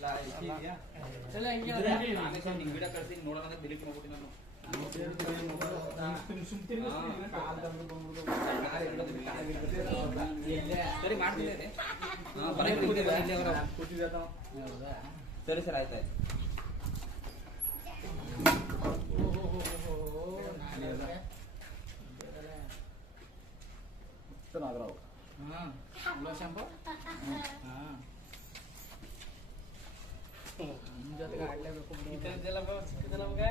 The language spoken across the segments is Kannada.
ವಿಡಿಯೋ ಕಳಿಸಿ ನೋಡೋಣ ಅಂತ ಡಿಲೀಟ್ ಮಾಡ್ಬಿಟ್ಟು ನಾನು ಸರಿ ಮಾಡ್ತಿದ್ದೇನೆ. ಸರಿ ಸರ್ ಆಯ್ತಾಯ್ತು. ನಾಗರಾವ್ ಶಾಂಪು ಜೊತೆಗೆ ಆಡ್ಲೇಬೇಕು ನಮ್ಗೆ.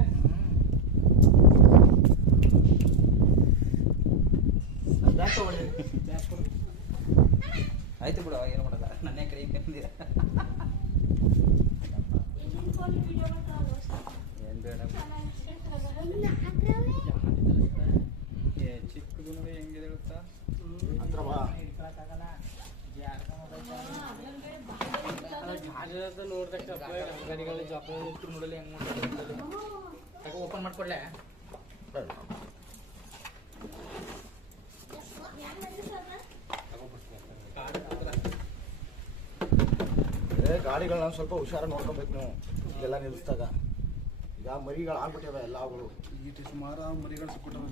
ಆಯ್ತು ಬಿಡು, ಏನು ಮಾಡಲ್ಲ, ನನ್ನ ಕಡೆ ಬಂದಿರ ಏನ್ ಬೇಡ. ಚಿಕ್ಕದು ನೋಡಿ ಹೆಂಗಿದೆ ಗೊತ್ತಾ, ನೋಡ್ದಕ್ಕ ಗಾಡಿಗಳು ಜಾಪ ನೋಡಲಿ ಹೆಂಗ್ ಮಾಡ್ತಾರೆ. ಓಪನ್ ಮಾಡ್ಕೊಳ್ಳೆ. ಗಾಡಿಗಳನ್ನ ಸ್ವಲ್ಪ ಹುಷಾರ ನೋಡ್ಕೊಬೇಕು ನೀವು ಎಲ್ಲ ನಿಲ್ಲಿಸಿದಾಗ. ಈಗ ಮರಿಗಳು ಆಗ್ಬಿಟ್ಟಿವೆ ಎಲ್ಲಗಳು, ಈಗ ಸುಮಾರು ಮರಿಗಳು ಸಿಕ್ಬಿಟ್ಟವೆ.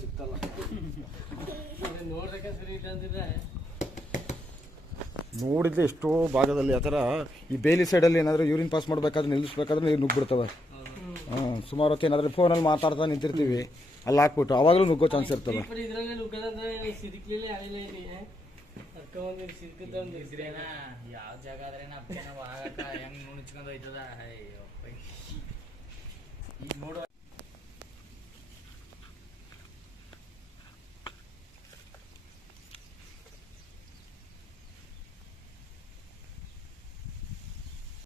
ಸಿಗ್ತಲ್ಲ ನೋಡಿದ್ರೆ ಎಷ್ಟೋ ಭಾಗದಲ್ಲಿ ಆ ಥರ ಈ ಬೇಲಿ ಸೈಡಲ್ಲಿ ಏನಾದರೂ ಯೂರಿನ್ ಪಾಸ್ ಮಾಡಬೇಕಾದ್ರೆ ನಿಲ್ಲಿಸ್ಬೇಕಾದ್ರೆ ನೀರು ನುಗ್ಬಿಡ್ತವೆ. ಸುಮಾರು ಹೊತ್ತು ಏನಾದರೂ ಫೋನಲ್ಲಿ ಮಾತಾಡ್ತಾ ನಿಂತಿರ್ತೀವಿ, ಅಲ್ಲಿ ಹಾಕ್ಬಿಟ್ಟು ಅವಾಗಲೂ ನುಗ್ಗೋ ಚಾನ್ಸ್ ಇರ್ತವೆ. ಯಾವ ಜಾಗ ಆದ್ರೆ ಹೆಂಗ್ ನುಣ್ಚ್ಕೊಂಡು ಹೋಯ್ತದ. ಈಗ ನೋಡುವ